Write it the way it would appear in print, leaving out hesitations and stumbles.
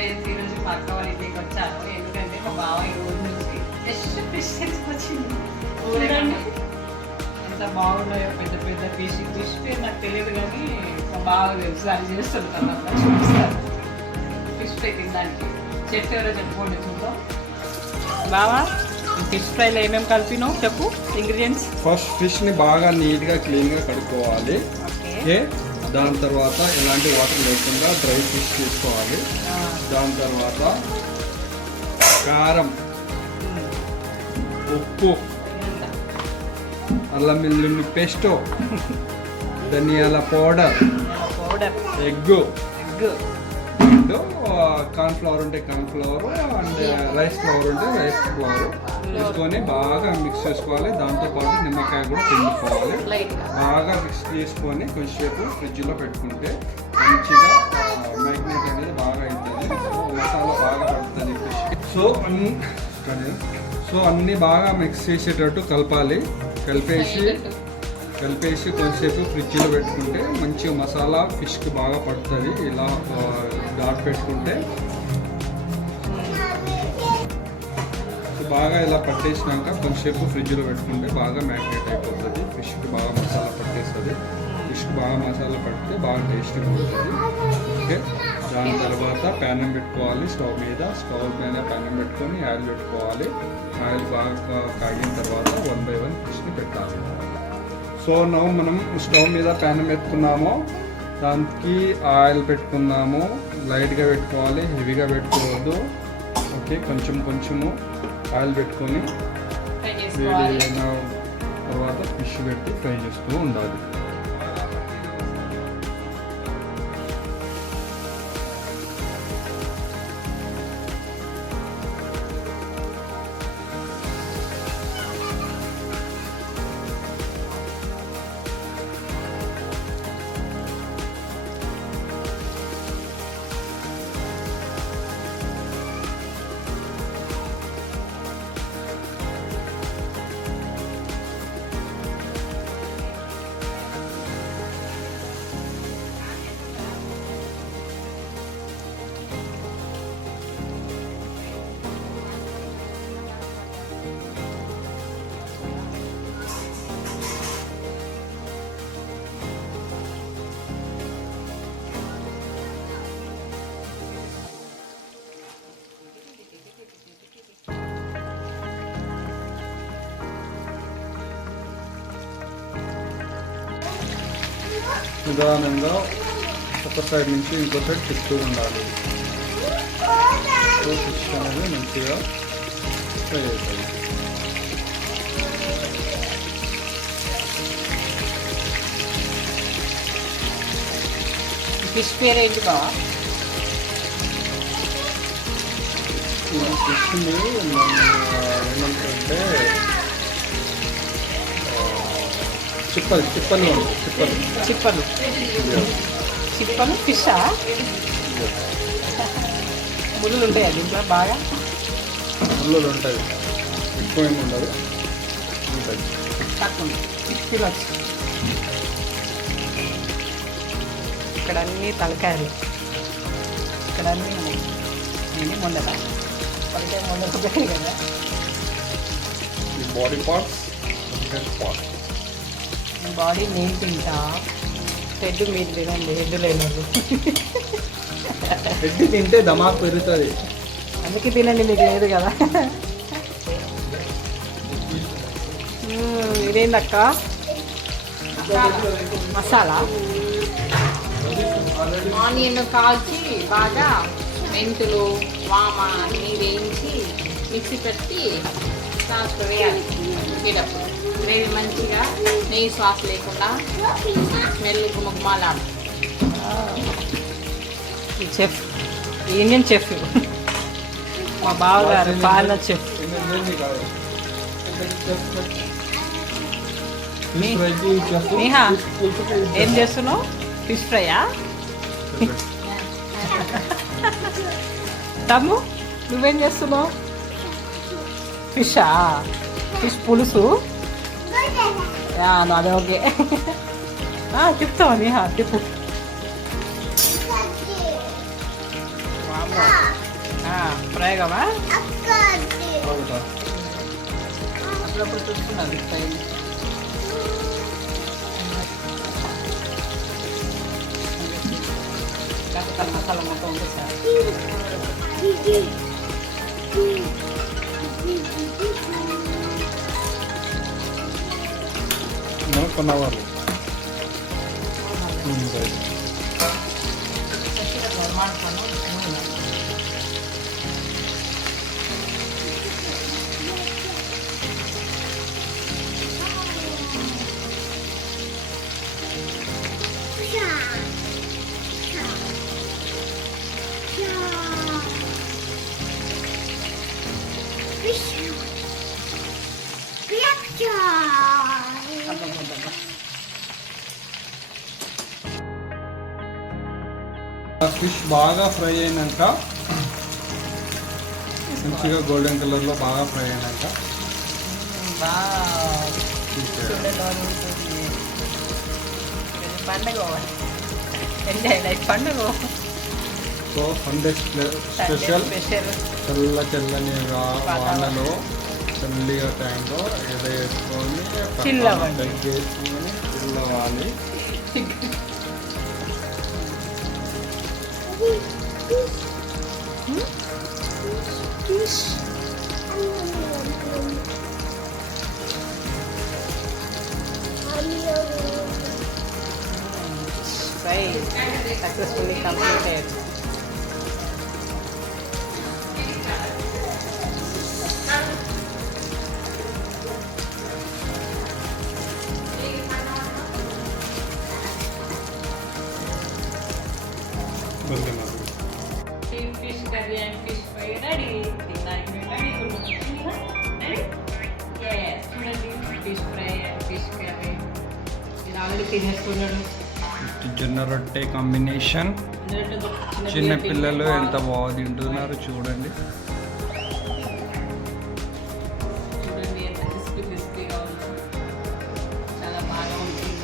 Friends ఈరోజు మా అక్క వాళ్ళ ఇంటికి వచ్చాను. ఎందుకంటే మా బావ ఈ రోజు నుంచి ఫిష్ తెచ్చుకొచ్చింది. ఎంత బాగున్నాయో పెద్ద పెద్ద ఫిష్ పేరు నాకు తెలియదు కానీ మా బావ తెలుసు, అది చేస్తుంటాను అట్లా చూపిస్తాను. ఫిష్ ఫ్రై తినడానికి చెట్టు ఎవరో చెప్పుకోండి చూద్దాం. బావా ఫిష్ ఫ్రైలో ఏమేమి కలిపినావు చెప్పు ఇంగ్రీడియంట్స్. ఫస్ట్ ఫిష్ని బాగా నీట్గా క్లీన్గా కడుక్కోవాలి. ఓకే, దాని తర్వాత ఎలాంటి వాటర్ లేకుండా డ్రై ఫిష్ తీసుకోవాలి. దాని తర్వాత కారం, ఉప్పు, అల్లం వెల్లుల్లి పేస్ట్, ధనియాల powder, egg, and corn flour ఉంటే corn flour, and rice flour ఉంటే రైస్ ఫ్లవర్ తీసుకొని బాగా మిక్స్ చేసుకోవాలి. దాంతోపాటు నిమ్మకాయ కూడా పిండుకోవాలి. బాగా మిక్స్ చేసుకొని కొంచెంసేపు ఫ్రిడ్జ్లో పెట్టుకుంటే మంచిగా మ్యాగ్నెట్ అనేది బాగా అవుతుంది. మసాలా బాగా పడుతుంది ఫిష్. సో అన్నీ బాగా మిక్స్ చేసేటట్టు కలపాలి. కలిపేసి కొంచెంసేపు ఫ్రిడ్జ్లో పెట్టుకుంటే మంచిగా మసాలా ఫిష్కి బాగా పడుతుంది. ఇలా ఘాట్ పెట్టుకుంటే బాగా ఇలా పట్టేసినాక కొంచెంసేపు ఫ్రిడ్జ్లో పెట్టుకుంటే బాగా మ్యాగ్నేట్ అయిపోతుంది. ఫిష్కి బాగా మసాలా పట్టేస్తుంది. ఫిష్కి బాగా మసాలా పడితే బాగా టేస్ట్గా ఉంటుంది. ఓకే, దాని తర్వాత ప్యానం పెట్టుకోవాలి. స్టవ్ మీద ప్యానం పెట్టుకొని ఆయిల్ పెట్టుకోవాలి. ఆయిల్ బాగా కాగిన తర్వాత 1 by 1 ఫిష్ని పెట్టాలి. సో మనం స్టవ్ మీద ప్యాన్ పెట్టుకున్నాము, దానికి ఆయిల్ పెట్టుకున్నాము. లైట్గా పెట్టుకోవాలి, హెవీగా పెట్టుకోవద్దు. ఓకే, కొంచెము ఆయిల్ పెట్టుకొని వేడి అయిన తర్వాత ఫిష్ పెట్టి ఫ్రై చేస్తూ ఉండాలి. నిదానంగా ఒక సైడ్ నుంచి ఇంకో సైడ్ తిప్పుతూ ఉండాలి. ఫిష్ అనేది మంచిగా ఫ్రై అవుతుంది. ఫిష్ పేరు ఏంటి బావా? ఫిష్ని ఏమంటే చిప్పలు ఫిషా? ముళ్ళు ఉంటాయి దీంట్లో బాగా? ముళ్ళు ఉంటాయి, ఎక్కువ ఏమి ఉండదు, ఉంటాయి తక్కువ. తినొచ్చు. ఇక్కడ అన్నీ తలకాయలు, ఇక్కడ అన్నీ నేను మొండల తలకాయ మొండలు ఉంటాయి కదా. Body parts, head parts. Body నేను తింటా, హెడ్ మీరు తినండి. హెడ్ లేనది హెడ్ తింటే దమాక్ పెరుగుతుంది, అందుకే తినండి, మీకు లేదు కదా. ఇదేందక్క మసాలా? ఆనియన్ కాల్చి బాగా మెంతులు వామ అన్నీ వేయించి మిక్సీ పెట్టి ట్రాన్స్ఫర్ వేయాలి. ఉడికేటప్పుడు గ్రేవీ మంచిగా నెయ్యి సాస్ లేకుండా స్మెల్ గుమగుమాలాడు. చెఫ్, ఇండియన్ చెఫ్ మా బావగారు, పార్లర్ చెఫ్. నేహా ఏం చేస్తున్నావు? ఫిష్ ఫ్రైయా? తమ్ము నువ్వేం చేస్తున్నావు? ఫిషా? ఫిష్ పులుసు? అదే ఓకే. తిప్పుతావా నేహా? తిప్పు. ప్రయోగమా అవుతా అప్పుడప్పుడు చూసుకున్నాను పైన కాకపోతే మసాలా మొత్తం ఉంది సార్ మనకు 1 అవర్ రైట్ ಮಾಡ್ಕೊಂಡು ఫిష్ బాగా ఫ్రై అయినాక మంచిగా గోల్డెన్ కలర్లో బాగా ఫ్రై అయినాక పండుగ ఎంజాయ్ లైఫ్ పండుగ సో సండే స్పెషల్ చల్ల చల్లని వానలో చల్లిగా టైంలో ఏదో వేసుకొని Chill అవ్వండి. దగ్గర వేసుకొని చిల్ అవ్వాలి. Successfully completed fish curry and fish fry ready తినడానికి రెడీ చూడండి fish fry and fish curry ఇది ఆల్రెడీ తినేస్తున్నాడు జొన్న రొట్టె కాంబినేషన్ చిన్న పిల్లలు ఎంత బాగా తింటున్నారు చూడండి. చూడండి ఎంత క్రిస్పీ క్రిస్పీగా ఉందో చాలా బాగా ఉంటుంది